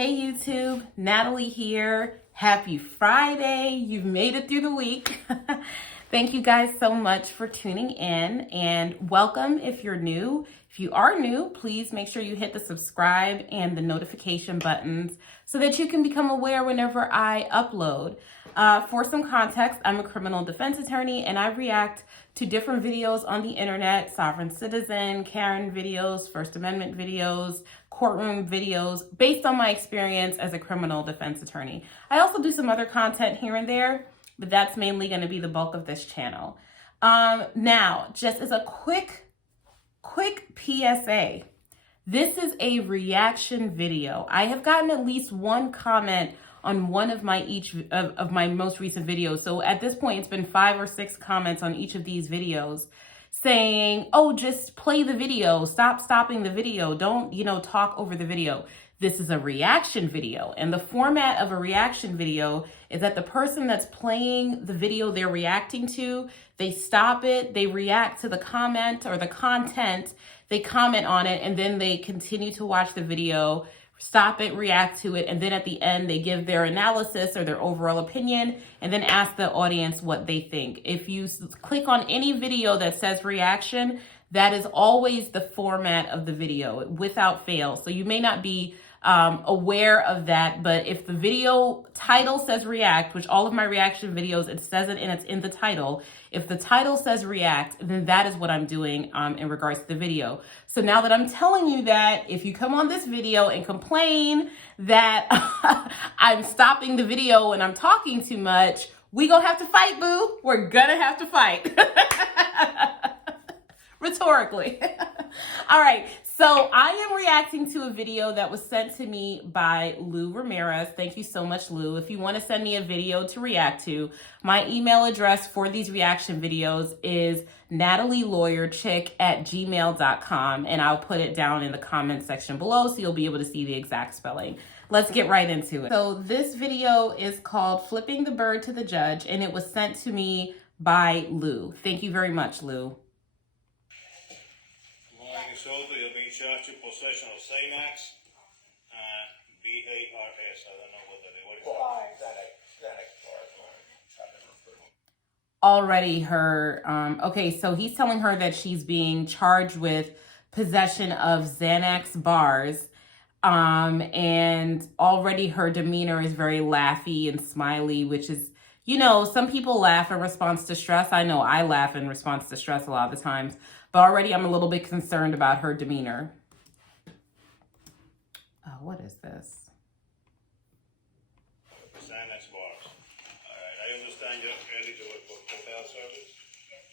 Hey YouTube, Natalie here. Happy Friday. You've made it through the week. Thank you guys so much for tuning in and welcome if you're new. If you are new, please make sure you hit the subscribe and the notification buttons so that you can become aware whenever I upload. For some context, I'm a criminal defense attorney and I react to different videos on the internet, sovereign citizen, Karen videos, First Amendment videos, courtroom videos, based on my experience as a criminal defense attorney. I also do some other content here and there, but that's mainly going to be the bulk of this channel. Now, just as a quick PSA, this is a reaction video. I have gotten at least one comment on one of my my most recent videos. So at this point, it's been 5 or 6 comments on each of these videos saying, oh, just play the video, stopping the video, don't, talk over the video. This is a reaction video, and the format of a reaction video is that the person that's playing the video they're reacting to, they stop it, they react to the comment or the content, they comment on it, and then they continue to watch the video, stop it, react to it, and then at the end they give their analysis or their overall opinion and then ask the audience what they think. If you click on any video that says reaction, that is always the format of the video without fail. So you may not be aware of that, but if the video title says react, which all of my reaction videos, it says it and it's in the title. If the title says react, then that is what I'm doing in regards to the video. So now that I'm telling you that, if you come on this video and complain that I'm stopping the video and I'm talking too much, we gonna have to fight, boo. We're gonna have to fight. Rhetorically. All right, so I am reacting to a video that was sent to me by Lou Ramirez. Thank you so much, Lou. If you want to send me a video to react to, my email address for these reaction videos is natalielawyerchick@gmail.com, and I'll put it down in the comment section below so you'll be able to see the exact spelling. Let's get right into it. So this video is called Flipping the Bird to the Judge, and it was sent to me by Lou. Thank you very much, Lou. You're being charged with possession of Xanax, B-A-R-S. I don't know what that is. What is that? Already her, okay, so he's telling her that she's being charged with possession of Xanax bars, and already her demeanor is very laughy and smiley, which is, some people laugh in response to stress. I know I laugh in response to stress a lot of the times, but already I'm a little bit concerned about her demeanor. Oh, what is this? Xanax bars. All right, I understand you're eligible for health service. Yes.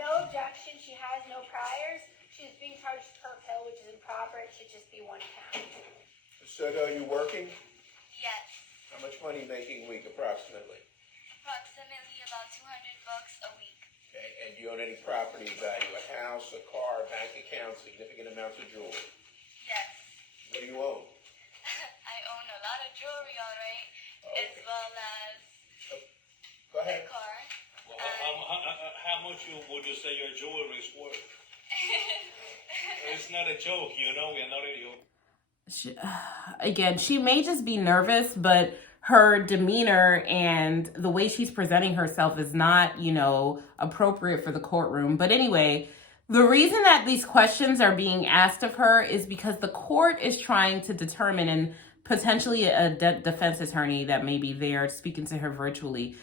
No objection. She has no priors. She's being charged per pill, which is improper. It should just be 1 count. So are you working? Yes. How much money are you making a week approximately? Approximately about $200 a week. Okay, and do you own any property value? A house, a car, a bank account, significant amounts of jewelry? Yes. What do you own? I own a lot of jewelry, all right, as well as Go a ahead. car. Well, how much would you say your jewelry is worth? It's not a joke, we're not idiots. Again, she may just be nervous, but her demeanor and the way she's presenting herself is not, appropriate for the courtroom. But anyway, the reason that these questions are being asked of her is because the court is trying to determine, and potentially a defense attorney that may be there speaking to her virtually,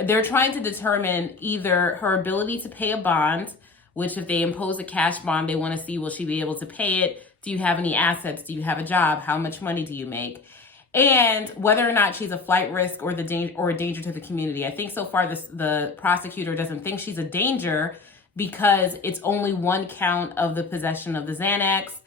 they're trying to determine either her ability to pay a bond, which if they impose a cash bond, they want to see, will she be able to pay it? Do you have any assets? Do you have a job? How much money do you make? And whether or not she's a flight risk or a danger to the community. I think so far the prosecutor doesn't think she's a danger because it's only 1 count of the possession of the Xanax.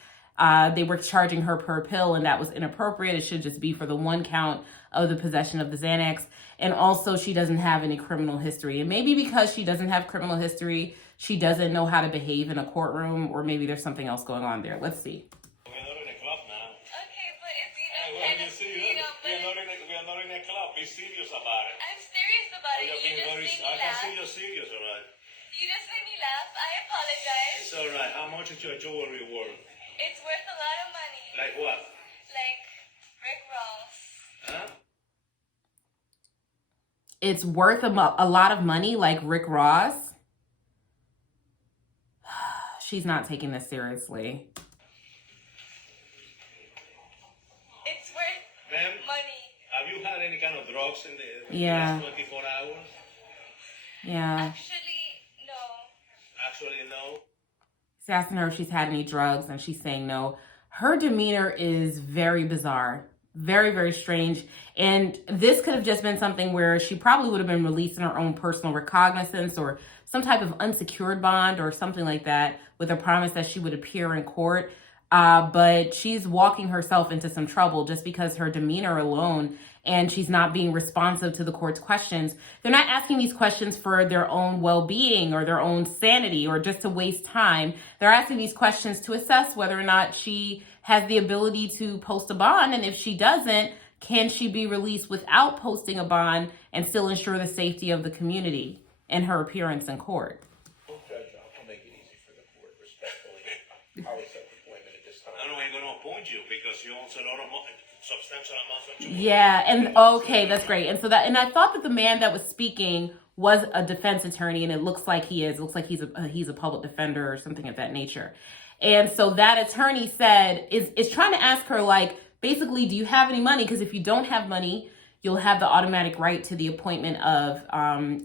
They were charging her per pill, and that was inappropriate. It should just be for the 1 count of the possession of the Xanax. And also, she doesn't have any criminal history. And maybe because she doesn't have criminal history, she doesn't know how to behave in a courtroom, or maybe there's something else going on there. Let's see. We're not in a club now. Okay, but if We are not in a club. Be serious about it. I'm serious about it. You're You being just very, made me I can see laugh. you're serious, all right? You just made me laugh. I apologize. It's all right. How much is your jewelry worth? It's worth a lot of money. Like what? like Rick Ross. Huh? It's worth a lot of money, like Rick Ross. She's not taking this seriously. It's worth Ma'am, money. have you had any kind of drugs in the Yeah. last 24 hours? Yeah. Actually, no. Actually, no. He's asking her if she's had any drugs, and she's saying no. Her demeanor is very bizarre. Very, very strange. And this could have just been something where she probably would have been released in her own personal recognizance or some type of unsecured bond or something like that with a promise that she would appear in court. But she's walking herself into some trouble just because her demeanor alone, and she's not being responsive to the court's questions. They're not asking these questions for their own well-being or their own sanity or just to waste time. They're asking these questions to assess whether or not she has the ability to post a bond, and if she doesn't, can she be released without posting a bond and still ensure the safety of the community and her appearance in court? Judge, I'll make it easy for the court, respectfully. I'll accept appointment at this time. I know I'm going to appoint you because you own a lot of substantial amounts of money. Yeah, and okay, that's great. And I thought that the man that was speaking was a defense attorney, and it looks like he is. It looks like he's a public defender or something of that nature. And so that attorney said is trying to ask her, like, basically, do you have any money? Because if you don't have money, you'll have the automatic right to the appointment of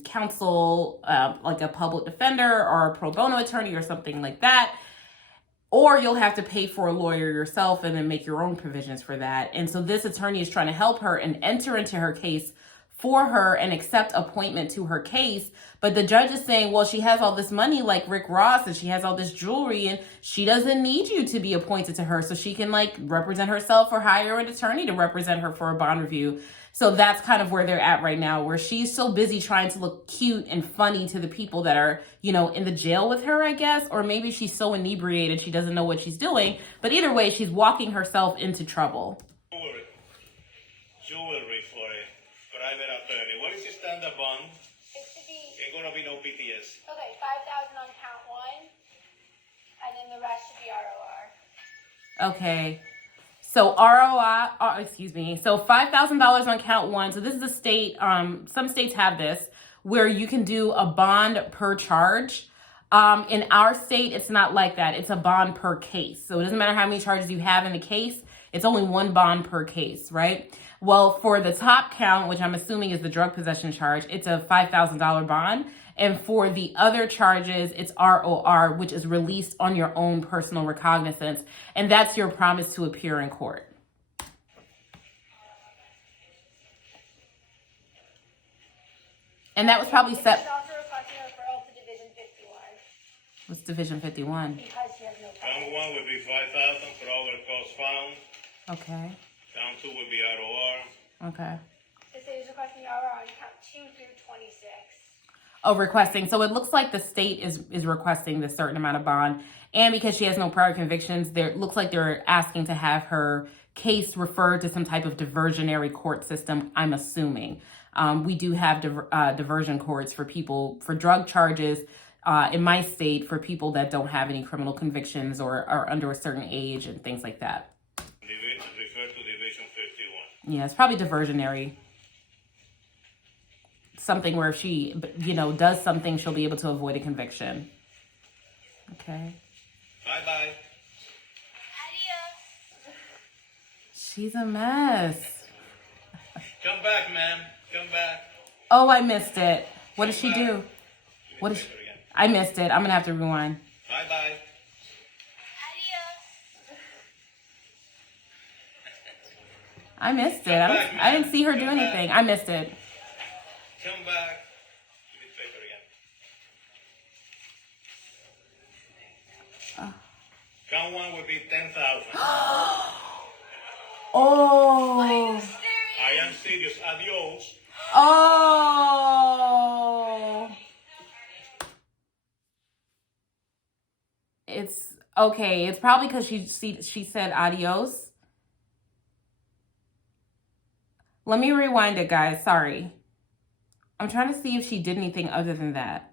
counsel, like a public defender or a pro bono attorney or something like that. Or you'll have to pay for a lawyer yourself and then make your own provisions for that. And so this attorney is trying to help her and enter into her case for her and accept appointment to her case. But the judge is saying, well, she has all this money like Rick Ross and she has all this jewelry and she doesn't need you to be appointed to her. So she can like represent herself or hire an attorney to represent her for a bond review. So that's kind of where they're at right now, where she's so busy trying to look cute and funny to the people that are, you know, in the jail with her, I guess. Or maybe she's so inebriated she doesn't know what she's doing. But either way, she's walking herself into trouble. Jewelry for a private attorney. What is your standard bond? It should be, Ain't going to be no PTS. okay, 5,000 on count one, and then the rest should be ROR. Okay. So so $5,000 on count one. So this is a state, some states have this, where you can do a bond per charge. In our state, it's not like that. It's a bond per case. So it doesn't matter how many charges you have in the case. It's only one bond per case, right? Well, for the top count, which I'm assuming is the drug possession charge, it's a $5,000 bond. And for the other charges, it's ROR, which is released on your own personal recognizance. And that's your promise to appear in court. And that was probably She's set. also requesting a referral to Division 51 What's Division 51? because she has no Count priors. one would be 5,000 for our cost found. Okay. Count two would be ROR. Okay. The state is requesting ROR on count 2 through 26. Oh, requesting. So it looks like the state is requesting this certain amount of bond. And because she has no prior convictions, it looks like they're asking to have her case referred to some type of diversionary court system, I'm assuming. We do have diversion courts for people, for drug charges in my state, for people that don't have any criminal convictions or are under a certain age and things like that. Refer to Division 51. Yeah, it's probably diversionary. Something where if she, you know, does something, she'll be able to avoid a conviction. Okay. Bye-bye. Adios. She's a mess. Come back, ma'am. Come back. Oh, I missed it. What did she do? What did she? I missed it. I'm gonna have to rewind. Bye-bye. Adios. I missed it. I didn't see her do anything. I missed it. Come back. Give me the paper again. Count one would be 10,000. Oh. I am serious. Adios. Oh. It's okay. It's probably because she said adios. Let me rewind it, guys. Sorry. I'm trying to see if she did anything other than that.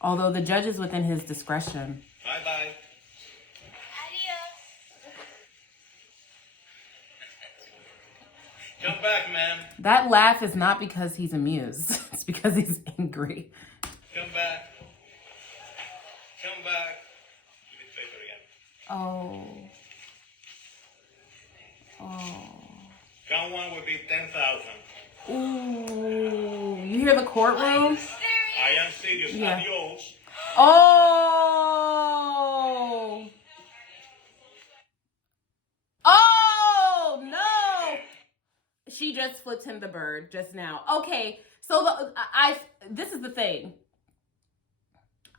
Although the judge is within his discretion. Bye-bye. Adios. Come back, man. That laugh is not because he's amused. It's because he's angry. Come back. Come back. Give me the paper again. Oh. Oh. Count one would be 10,000. Ooh. You hear the courtroom? I am serious. Yeah. Adios. Oh. Oh, no. She just flipped him the bird just now. Okay. So this is the thing.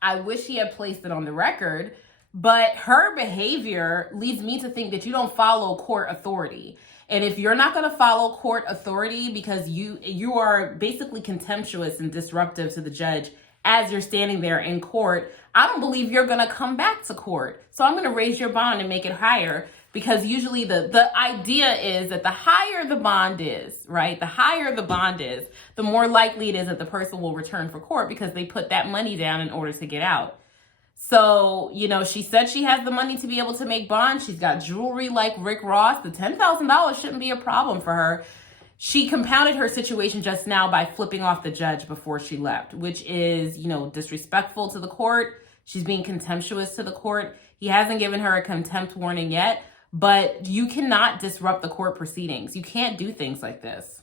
I wish he had placed it on the record, but her behavior leads me to think that you don't follow court authority. And if you're not going to follow court authority because you are basically contemptuous and disruptive to the judge as you're standing there in court, I don't believe you're going to come back to court. So I'm going to raise your bond and make it higher, because usually the idea is that the higher the bond is, right? The higher the bond is, the more likely it is that the person will return for court because they put that money down in order to get out. So, she said she has the money to be able to make bond. She's got jewelry like Rick Ross. The $10,000 shouldn't be a problem for her. She compounded her situation just now by flipping off the judge before she left, which is, disrespectful to the court. She's being contemptuous to the court. He hasn't given her a contempt warning yet, but you cannot disrupt the court proceedings. You can't do things like this.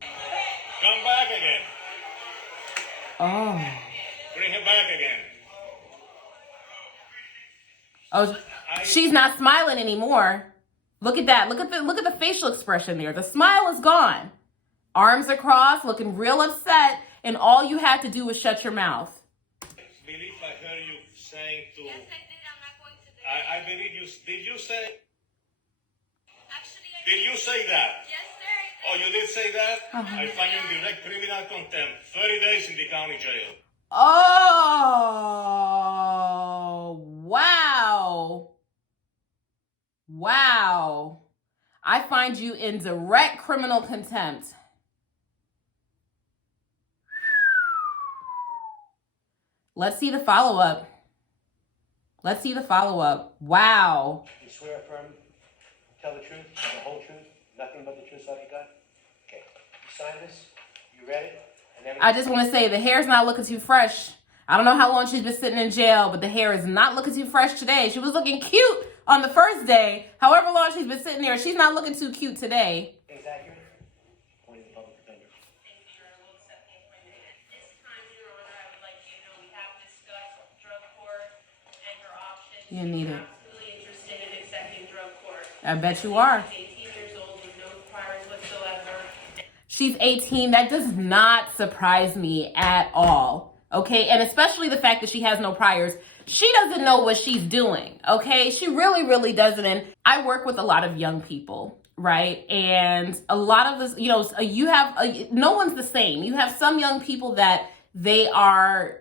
Come back again. Oh. Bring him back again. Oh, she's not smiling anymore. Look at that. Look at the facial expression there. The smile is gone. Arms are crossed, looking real upset, and all you had to do was shut your mouth. I believe I heard you saying to... Yes, I did. I'm not going to the... I believe you... Did you say... Actually, I Did you say that? Yes, sir. Oh, you did say that? I find you in direct criminal contempt. 30 days in the county jail. Oh, wow. Wow. I find you in direct criminal contempt. Let's see the follow-up. Let's see the follow-up. Wow. You swear affirm, tell the truth, the whole truth, nothing but the truth, so help you God? Okay. You sign this? You read it? And then I just want to say the hair's not looking too fresh. I don't know how long she's been sitting in jail, but the hair is not looking too fresh today. She was looking cute on the first day. However long she's been sitting there, she's not looking too cute today. is accurate? Point of the public defender. Thank you, Your Honor. We'll accept the appointment. At this time, Your Honor, I would like you to know we have discussed drug court and her options. You need it. Absolutely interested in accepting drug court. I bet you are. She's 18 years old with no priors whatsoever. She's 18. That does not surprise me at all. Okay, and especially the fact that she has no priors. She doesn't know what she's doing. Okay, she really, really doesn't. And I work with a lot of young people, right? And a lot of this, you have, no one's the same. You have some young people that they are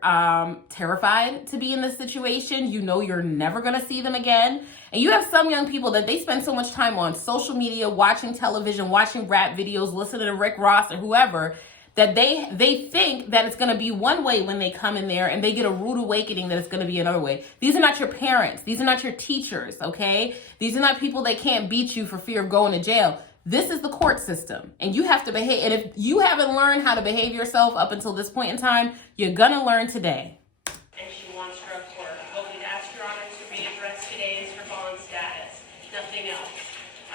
terrified to be in this situation. You're never going to see them again. And you have some young people that they spend so much time on social media, watching television, watching rap videos, listening to Rick Ross or whoever, that they think that it's going to be one way when they come in there, and they get a rude awakening that it's going to be another way. These are not your parents. These are not your teachers, okay? These are not people that can't beat you for fear of going to jail. This is the court system, and you have to behave. And if you haven't learned how to behave yourself up until this point in time, you're going to learn today. And she wants drug court. What we'd ask Your Honor to readdress today is her bond status. Nothing else.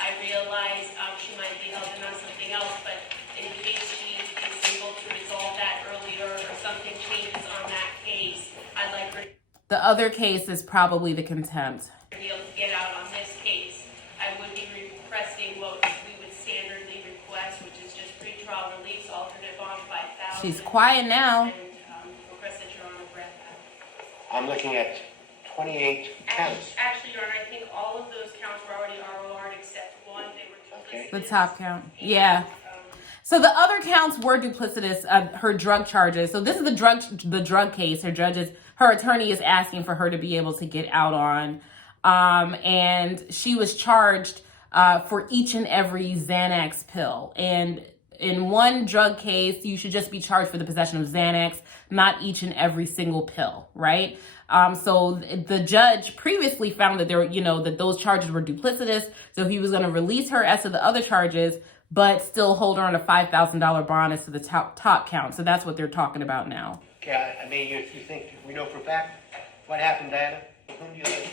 I realize she might be held on something else, but in case she is able to resolve that earlier or something changes on that case, I'd like her The other case is probably the contempt. to be able to get out on this case. I would be requesting what we would standardly request, which is just pretrial release, alternate bond 5,000. She's quiet now. And request that Your Honor grant that. I'm looking at 28 counts. Actually, Your Honor, I think all of those counts were already ROR'd except one. They were Okay. The top count. Yeah. So the other counts were duplicitous, her drug charges. So this is the drug case. Her attorney is asking for her to be able to get out on. And she was charged for each and every Xanax pill. And in one drug case, you should just be charged for the possession of Xanax, not each and every single pill, right? So the judge previously found that that those charges were duplicitous. So he was going to release her as to the other charges, but still hold her on a $5,000 bond as to the top count. So that's what they're talking about now. Okay, I mean, you think, we know for a fact what happened, Diana? With whom do you live?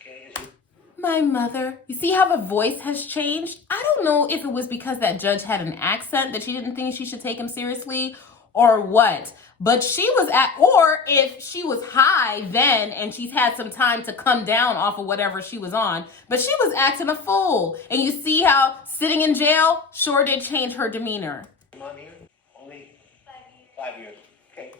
Okay, is it My mother. You see how the voice has changed? I don't know if it was because that judge had an accent that she didn't think she should take him seriously or what. But she was or if she was high then and she's had some time to come down off of whatever she was on. But she was acting a fool. And you see how sitting in jail sure did change her demeanor. your mom here? Only 5 years. Okay.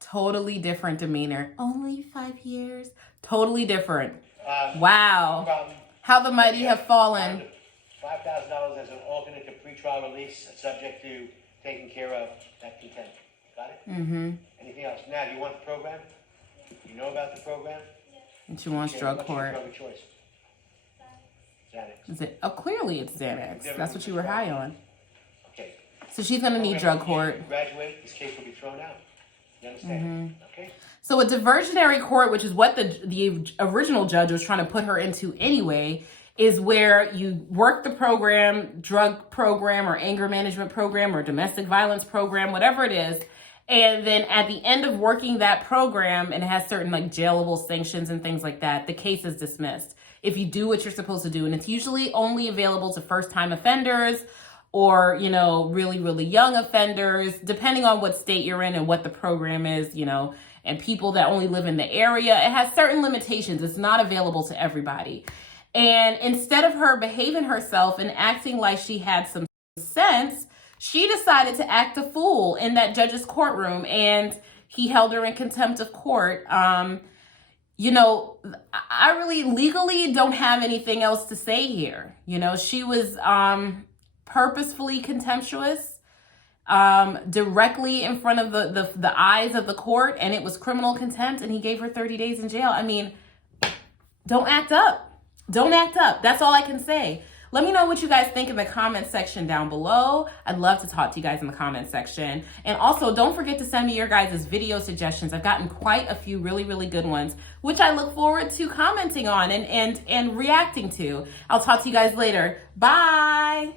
Totally different demeanor. Only 5 years. Totally different. No Wow. problem. How the mighty have fallen. $5,000 as an alternate to pretrial release, subject to taking care of that contempt. Got it? Mm-hmm. Anything else? Now, do you want the program? You know about the program? And she wants Okay, drug what's your court. drug of choice? Xanax. Is it? Oh, clearly it's Xanax. That's what you were high on. Okay. So she's gonna need drug court. If you graduate, this case will be thrown out. You understand? Okay. So a diversionary court, which is what the original judge was trying to put her into anyway, is where you work the program, drug program or anger management program or domestic violence program, whatever it is. And then at the end of working that program, and it has certain like jailable sanctions and things like that, the case is dismissed. If you do what you're supposed to do. And it's usually only available to first-time offenders or, you know, really, really young offenders, depending on what state you're in and what the program is, you know, and people that only live in the area. It has certain limitations. It's not available to everybody. And instead of her behaving herself and acting like she had some sense, she decided to act a fool in that judge's courtroom, and he held her in contempt of court. You know, I really legally don't have anything else to say here. You know, she was purposefully contemptuous directly in front of the eyes of the court, and it was criminal contempt, and he gave her 30 days in jail. I mean, don't act up. Don't act up. That's all I can say. Let me know what you guys think in the comment section down below. I'd love to talk to you guys in the comment section. And also, don't forget to send me your guys' video suggestions. I've gotten quite a few really, really good ones, which I look forward to commenting on and reacting to. I'll talk to you guys later. Bye.